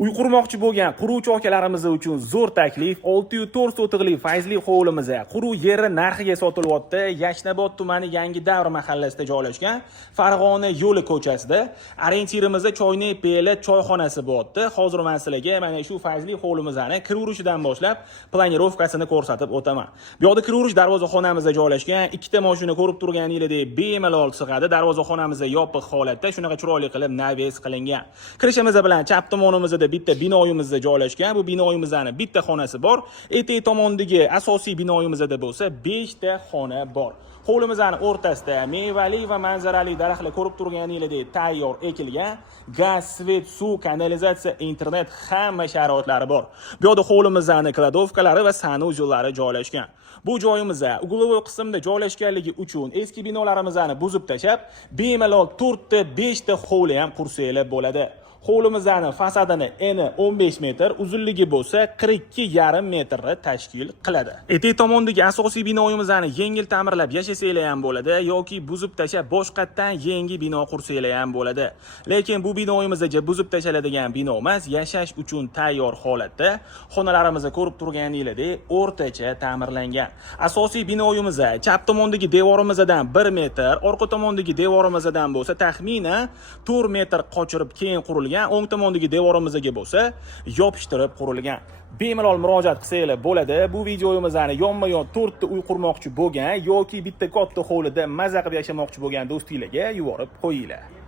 Uy qurmoqchi bo'lgan quruvchi akalarimiz uchun zo'r taklif. 604 sotixli fayzli hovlimiz quruv yeri narxiga sotilyapti. Yashnobod tumani Yangi Davr mahallasida joylashgan Farg'ona yo'li ko'chasida. Orientirimizda choynak peli choyxonasi bo'lyapti. Hozir men sizlarga mana shu fayzli hovlimizni kiraverishidan boshlab planirovkasini ko'rsatib o'taman. Bu yerda kiraverish darvozaxonamizda joylashgan. Ikkita mashina ko'rib turganingizdek bemalol sig'adi. Darvozaxonamiz yopiq holatda, shunaqa chiroyli qilib naves qilingan. Kirishimiz bilan chap tomonimizda bitta binoyimizda joylashgan. Bu binoyimizning bitta xonasi bor. Etek tomondagi asosiy binoyimizda bo'lsa 5 ta xona bor. Hovlimizning o'rtasida mevali va manzarali daraxtlar ko'rib turganingizdek tayyor ekilgan. Gaz, svet, suv, kanalizatsiya, internet hamma sharoitlari bor. Bu yerda hovlimizning kladovkalari va sanujo'llari joylashgan. Bu joyimiz uglovoy qismda joylashganligi uchun eski binolarimizni buzib tashab, bemalol 4 ta 5 ta hovli ham qursanglar bo'ladi. Hovlimizning fasadini eni 15 metr, uzunligi bo'lsa 42,5 metrni tashkil qiladi. Etek tomondagi asosiy binoyimizni yengil ta'mirlab yashasanglar ham bo'ladi yoki buzib tashab boshqatdan yangi bino qursanglar ham bo'ladi. Lekin bu binoyimizga buzib tashaladigan bino emas, yashash uchun tayyor holatda. Xonalarimizni ko'rib turganingizdek o'rtacha ta'mirlangan. Asosiy binoyimiz chap tomondagi devorimizdan 1 metr, orqa tomondagi devorimizdan bo'lsa taxminan 4 metr qochirib keyin qurilgan. O'ng tomondagi devorimizga bo'lsa yopishtirib qurilgan. Bemalol murojaat qilsanglar bo'ladi. Bu videomizni yonma-yon 4 ta uy qurmoqchi bo'lgan yoki bitta katta hovlida maza qilib yashamoqchi bo'lgan do'stinglarga yuborib qo'yinglar.